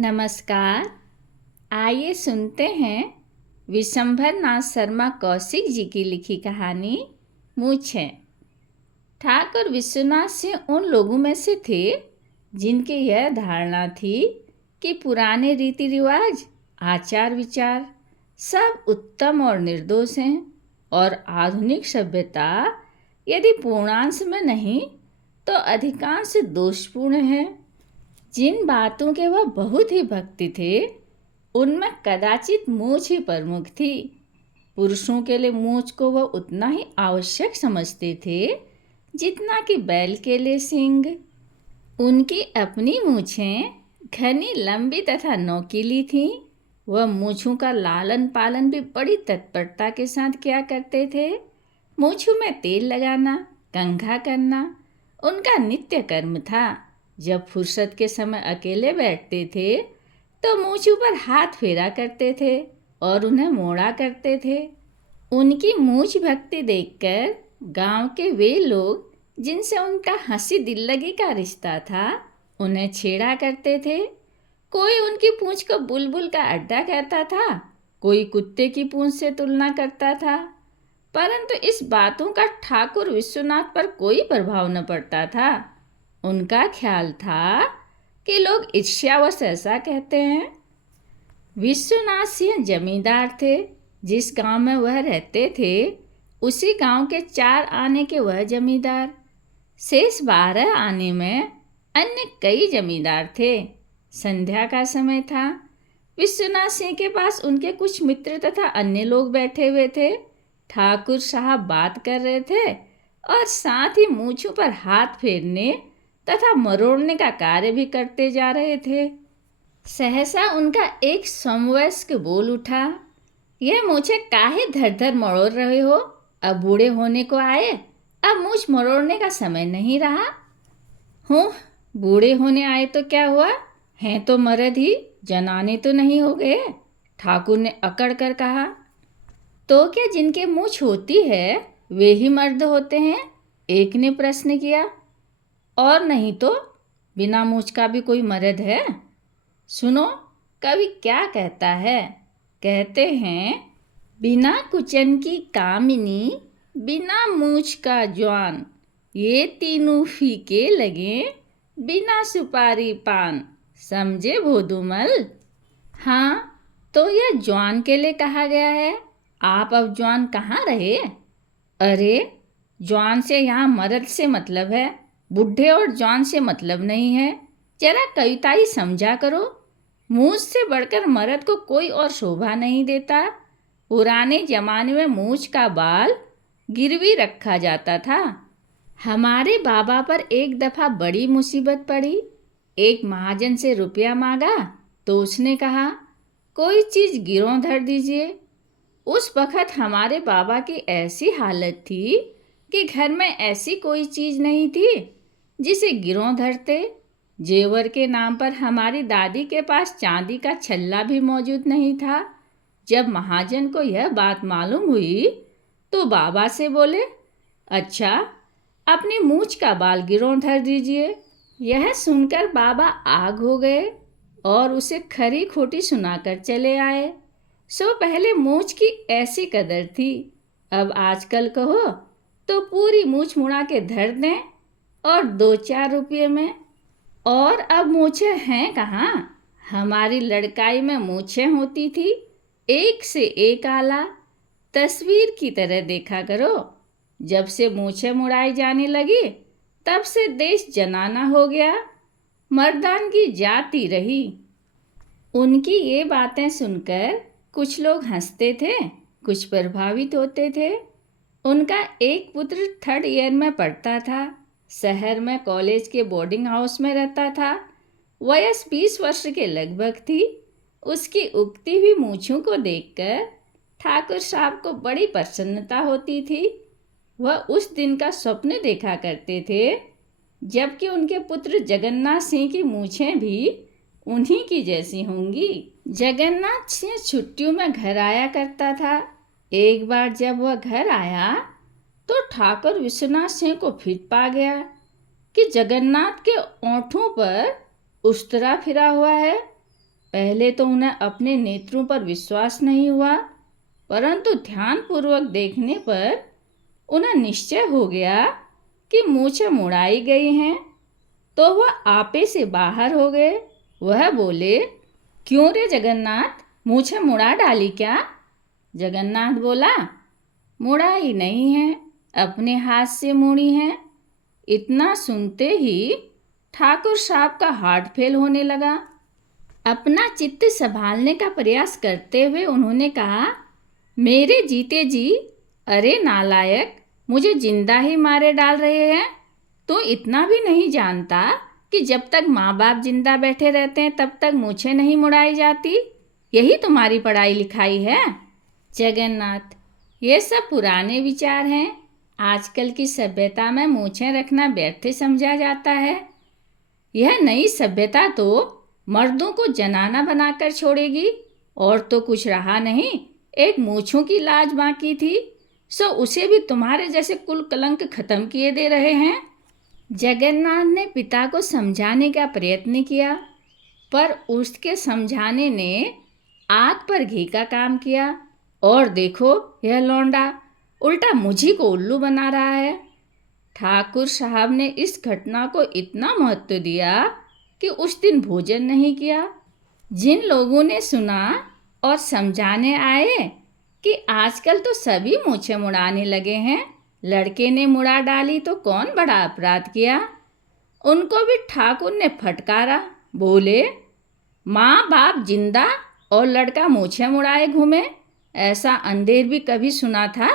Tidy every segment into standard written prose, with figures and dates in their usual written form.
नमस्कार। आइए सुनते हैं विशंभर नाथ शर्मा कौशिक जी की लिखी कहानी मूछें। ठाकुर विश्वनाथ सिंह उन लोगों में से थे जिनकी यह धारणा थी कि पुराने रीति रिवाज, आचार विचार सब उत्तम और निर्दोष हैं और आधुनिक सभ्यता यदि पूर्णांश में नहीं तो अधिकांश दोषपूर्ण है। जिन बातों के वह बहुत ही भक्ति थे उनमें कदाचित मूछ ही प्रमुख थी। पुरुषों के लिए मूछ को वह उतना ही आवश्यक समझते थे जितना कि बैल के लिए सींग। उनकी अपनी मूछें घनी, लंबी तथा नोकीली थीं। वह मूछों का लालन पालन भी बड़ी तत्परता के साथ किया करते थे। मूछों में तेल लगाना, कंघा करना उनका नित्य कर्म था। जब फुर्सत के समय अकेले बैठते थे तो मूछों पर हाथ फेरा करते थे और उन्हें मोड़ा करते थे। उनकी मूछ भक्ति देखकर गांव के वे लोग जिनसे उनका हंसी दिल लगी का रिश्ता था उन्हें छेड़ा करते थे। कोई उनकी पूंछ को बुलबुल का अड्डा कहता था, कोई कुत्ते की पूंछ से तुलना करता था, परंतु इस बातों का ठाकुर विश्वनाथ पर कोई प्रभाव न पड़ता था। उनका ख्याल था कि लोग ईर्ष्यावश ऐसा कहते हैं। विश्वनाथ सिंह जमींदार थे। जिस गांव में वह रहते थे उसी गांव के 4 आने के वह जमींदार। शेष 12 आने में अन्य कई जमींदार थे। संध्या का समय था। विश्वनाथ सिंह के पास उनके कुछ मित्र तथा अन्य लोग बैठे हुए थे। ठाकुर साहब बात कर रहे थे और साथ ही मूछों पर हाथ फेरने तथा मरोड़ने का कार्य भी करते जा रहे थे। सहसा उनका एक समवयस्क बोल उठा, यह मूछें काहे धर धर मरोड़ रहे हो? अब बूढ़े होने को आए, अब मूछ मरोड़ने का समय नहीं रहा। हूँ, बूढ़े होने आए तो क्या हुआ, हैं तो मर्द ही, जनाने तो नहीं हो गए। ठाकुर ने अकड़ कर कहा। तो क्या जिनके मूछ होती है वे ही मर्द होते हैं? एक ने प्रश्न किया। और नहीं तो बिना मूछ का भी कोई मर्द है? सुनो कवि क्या कहता है। कहते हैं, बिना कुचन की कामिनी, बिना मूछ का जवान, ये तीनों फीके लगे, बिना सुपारी पान, समझे भोदूमल। हाँ, तो यह जवान के लिए कहा गया है। आप अब जवान कहाँ रहे? अरे, जवान से यहाँ मर्द से मतलब है, बुढ़े और जवान से मतलब नहीं है। जरा कविताई समझा करो। मूछ से बढ़कर मर्द को कोई और शोभा नहीं देता। पुराने जमाने में मूछ का बाल गिरवी रखा जाता था। हमारे बाबा पर एक दफ़ा बड़ी मुसीबत पड़ी। एक महाजन से रुपया मांगा तो उसने कहा, कोई चीज़ गिरों धर दीजिए। उस वक़्त हमारे बाबा की ऐसी हालत थी कि घर में ऐसी कोई चीज़ नहीं थी जिसे गिरों धरते। जेवर के नाम पर हमारी दादी के पास चांदी का छल्ला भी मौजूद नहीं था। जब महाजन को यह बात मालूम हुई तो बाबा से बोले, अच्छा, अपनी मूछ का बाल गिरों धर दीजिए। यह सुनकर बाबा आग हो गए और उसे खरी खोटी सुनाकर चले आए। सो पहले मूछ की ऐसी कदर थी। अब आजकल कहो तो पूरी मूछ मुड़ा के धर दें और 2-4 रुपये में। और अब मूछें हैं कहाँ? हमारी लड़काई में मूछें होती थी, एक से एक आला, तस्वीर की तरह देखा करो। जब से मूछें मुड़ाई जाने लगी तब से देश जनाना हो गया, मर्दानगी जाती रही। उनकी ये बातें सुनकर कुछ लोग हंसते थे, कुछ प्रभावित होते थे। उनका एक पुत्र 3rd ईयर में पढ़ता था, शहर में कॉलेज के बोर्डिंग हाउस में रहता था। वयस 20 वर्ष के लगभग थी। उसकी उगती हुई मूछों को देखकर ठाकुर साहब को बड़ी प्रसन्नता होती थी। वह उस दिन का स्वप्न देखा करते थे जबकि उनके पुत्र जगन्नाथ सिंह की मूछें भी उन्हीं की जैसी होंगी। जगन्नाथ सिंह छुट्टियों में घर आया करता था। एक बार जब वह घर आया तो ठाकुर विश्वनाथ सिंह को फिर पा गया कि जगन्नाथ के ओंठों पर उस्तरा फिरा हुआ है पहले तो उन्हें अपने नेत्रों पर विश्वास नहीं हुआ, परंतु ध्यानपूर्वक देखने पर उन्हें निश्चय हो गया कि मूछें मुड़ाई गई हैं। तो वह आपे से बाहर हो गए। वह बोले, क्यों रे जगन्नाथ, मूछें मुड़ा डाली क्या? जगन्नाथ बोला, मुड़ाई नहीं है, अपने हाथ से मुड़ी है। इतना सुनते ही ठाकुर साहब का हार्ट फेल होने लगा। अपना चित्त संभालने का प्रयास करते हुए उन्होंने कहा, मेरे जीते जी, अरे नालायक, मुझे जिंदा ही मारे डाल रहे हैं। तो इतना भी नहीं जानता कि जब तक माँ बाप जिंदा बैठे रहते हैं तब तक मूछें नहीं मुड़ाई जाती। यही तुम्हारी पढ़ाई लिखाई है? जगन्नाथ, ये सब पुराने विचार हैं। आजकल की सभ्यता में मूछें रखना व्यर्थ समझा जाता है। यह नई सभ्यता तो मर्दों को जनाना बनाकर छोड़ेगी। और तो कुछ रहा नहीं, एक मूछों की लाज बाकी थी, सो उसे भी तुम्हारे जैसे कुल कलंक खत्म किए दे रहे हैं। जगन्नाथ ने पिता को समझाने का प्रयत्न किया, पर उसके समझाने ने आग पर घी का काम किया। और देखो, यह लौंडा उल्टा मुझी को उल्लू बना रहा है। ठाकुर साहब ने इस घटना को इतना महत्व दिया कि उस दिन भोजन नहीं किया। जिन लोगों ने सुना और समझाने आए कि आजकल तो सभी मूछें मुड़ाने लगे हैं, लड़के ने मुड़ा डाली तो कौन बड़ा अपराध किया, उनको भी ठाकुर ने फटकारा। बोले, माँ बाप जिंदा और लड़का मूछें मुड़ाए घूमे, ऐसा अंधेर भी कभी सुना था?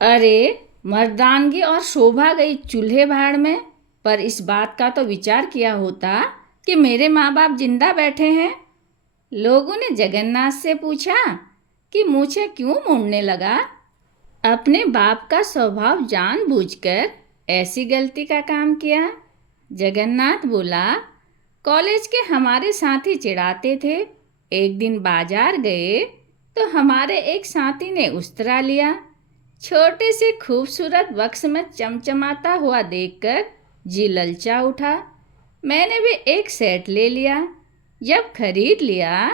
अरे मर्दानगी और शोभा गई चूल्हे भाड़ में। पर इस बात का तो विचार किया होता कि मेरे माँ बाप जिंदा बैठे हैं। लोगों ने जगन्नाथ से पूछा कि मूछें क्यों मुड़ने लगा। अपने बाप का स्वभाव जानबूझकर ऐसी गलती का काम किया। जगन्नाथ बोला, कॉलेज के हमारे साथी चिढ़ाते थे। एक दिन बाजार गए तो हमारे एक साथी ने उस्तरा लिया। छोटे से खूबसूरत बक्स में चमचमाता हुआ देखकर जी ललचा उठा। मैंने भी एक सेट ले लिया। जब खरीद लिया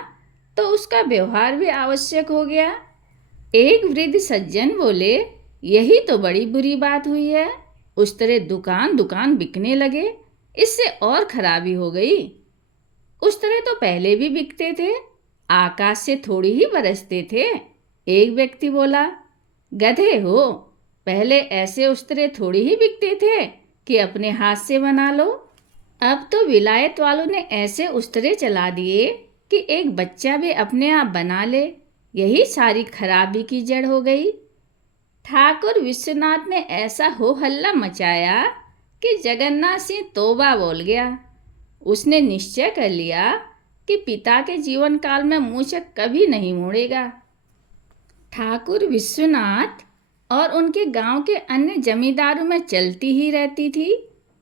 तो उसका व्यवहार भी आवश्यक हो गया। एक वृद्ध सज्जन बोले, यही तो बड़ी बुरी बात हुई है। उस तरह दुकान दुकान बिकने लगे, इससे और खराबी हो गई। उस तरह तो पहले भी बिकते थे, आकाश से थोड़ी ही बरसते थे। एक व्यक्ति बोला, गधे हो, पहले ऐसे उस्तरे थोड़ी ही बिकते थे कि अपने हाथ से बना लो। अब तो विलायत वालों ने ऐसे उस्तरे चला दिए कि एक बच्चा भी अपने आप बना ले। यही सारी खराबी की जड़ हो गई। ठाकुर विश्वनाथ ने ऐसा हो हल्ला मचाया कि जगन्नाथ सिंह तौबा बोल गया। उसने निश्चय कर लिया कि पिता के जीवन काल में मूछें कभी नहीं मोड़ेगा। ठाकुर विश्वनाथ और उनके गांव के अन्य जमींदारों में चलती ही रहती थी।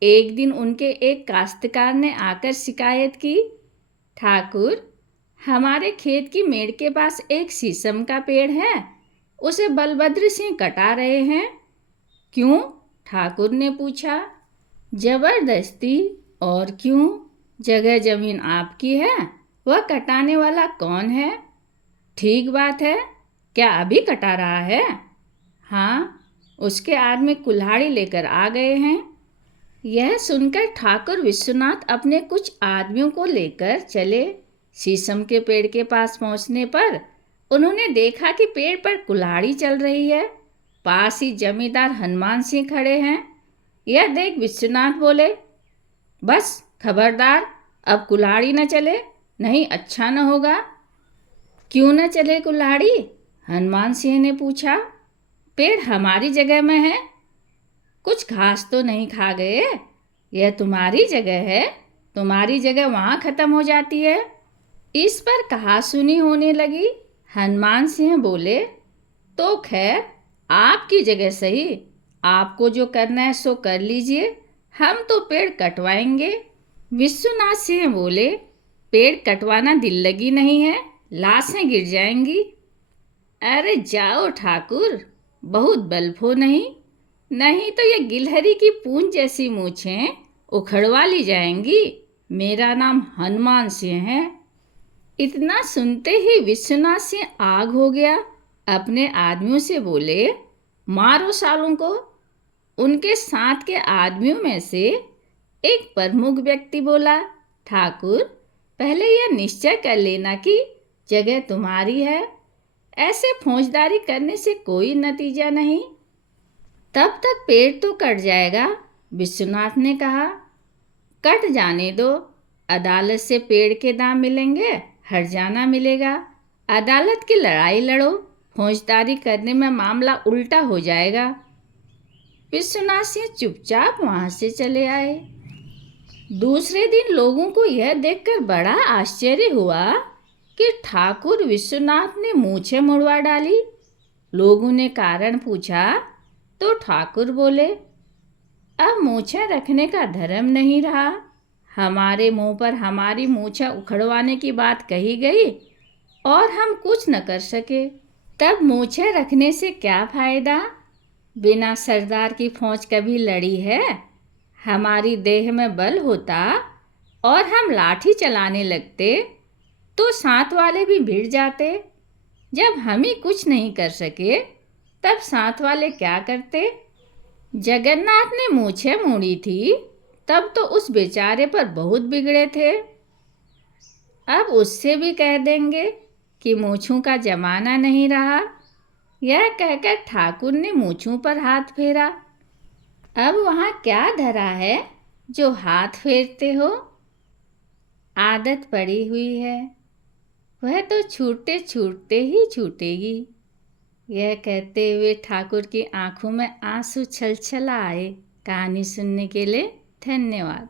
एक दिन उनके एक काश्तकार ने आकर शिकायत की, ठाकुर, हमारे खेत की मेड़ के पास एक शीशम का पेड़ है, उसे बलभद्र सिंह कटा रहे हैं। क्यों? ठाकुर ने पूछा। जबरदस्ती। और क्यों? जगह जमीन आपकी है, वह कटाने वाला कौन है? ठीक बात है, क्या अभी कटा रहा है? हाँ, उसके आदमी कुल्हाड़ी लेकर आ गए हैं। यह सुनकर ठाकुर विश्वनाथ अपने कुछ आदमियों को लेकर चले। शीशम के पेड़ के पास पहुंचने पर उन्होंने देखा कि पेड़ पर कुल्हाड़ी चल रही है। पास ही जमींदार हनुमान सिंह खड़े हैं। यह देख विश्वनाथ बोले, बस खबरदार, अब कुल्हाड़ी न चले, नहीं अच्छा न होगा। क्यों न चले कुल्हाड़ी? हनुमान सिंह ने पूछा। पेड़ हमारी जगह में है, कुछ घास तो नहीं खा गए? यह तुम्हारी जगह है, तुम्हारी जगह वहाँ खत्म हो जाती है। इस पर कहासुनी होने लगी। हनुमान सिंह बोले, तो खैर, आपकी जगह सही, आपको जो करना है सो कर लीजिए, हम तो पेड़ कटवाएंगे। विश्वनाथ सिंह बोले, पेड़ कटवाना दिल लगी नहीं है, लाशें गिर जाएंगी। अरे जाओ ठाकुर, बहुत बल्फो नहीं, नहीं तो ये गिलहरी की पूंछ जैसी मूछें उखड़वा ली जाएंगी। मेरा नाम हनुमान सिंह है। इतना सुनते ही विश्वनाथ सिंह आग हो गया। अपने आदमियों से बोले, मारो सालों को। उनके साथ के आदमियों में से एक प्रमुख व्यक्ति बोला, ठाकुर, पहले यह निश्चय कर लेना कि जगह तुम्हारी है। ऐसे फौजदारी करने से कोई नतीजा नहीं। तब तक पेड़ तो कट जाएगा। विश्वनाथ ने कहा, कट जाने दो। अदालत से पेड़ के दाम मिलेंगे, हर्जाना मिलेगा। अदालत की लड़ाई लड़ो, फौजदारी करने में मामला उल्टा हो जाएगा। विश्वनाथ सिंह चुपचाप वहां से चले आए। दूसरे दिन लोगों को यह देखकर बड़ा आश्चर्य हुआ कि ठाकुर विश्वनाथ ने मूछें मुड़वा डाली। लोगों ने कारण पूछा तो ठाकुर बोले, अब मूछें रखने का धर्म नहीं रहा। हमारे मुंह पर हमारी मूछें उखड़वाने की बात कही गई और हम कुछ न कर सके। तब मूछें रखने से क्या फायदा? बिना सरदार की फौज कभी लड़ी है? हमारी देह में बल होता और हम लाठी चलाने लगते तो साथ वाले भी भिड़ जाते। जब हम ही कुछ नहीं कर सके तब साथ वाले क्या करते? जगन्नाथ ने मूछें मोड़ी थी तब तो उस बेचारे पर बहुत बिगड़े थे। अब उससे भी कह देंगे कि मूछों का जमाना नहीं रहा। यह कहकर ठाकुर ने मूछों पर हाथ फेरा। अब वहाँ क्या धरा है जो हाथ फेरते हो? आदत पड़ी हुई है, वह तो छूटते छूटते ही छूटेगी। यह कहते हुए ठाकुर की आंखों में आंसू छलछला आए। कहानी सुनने के लिए धन्यवाद।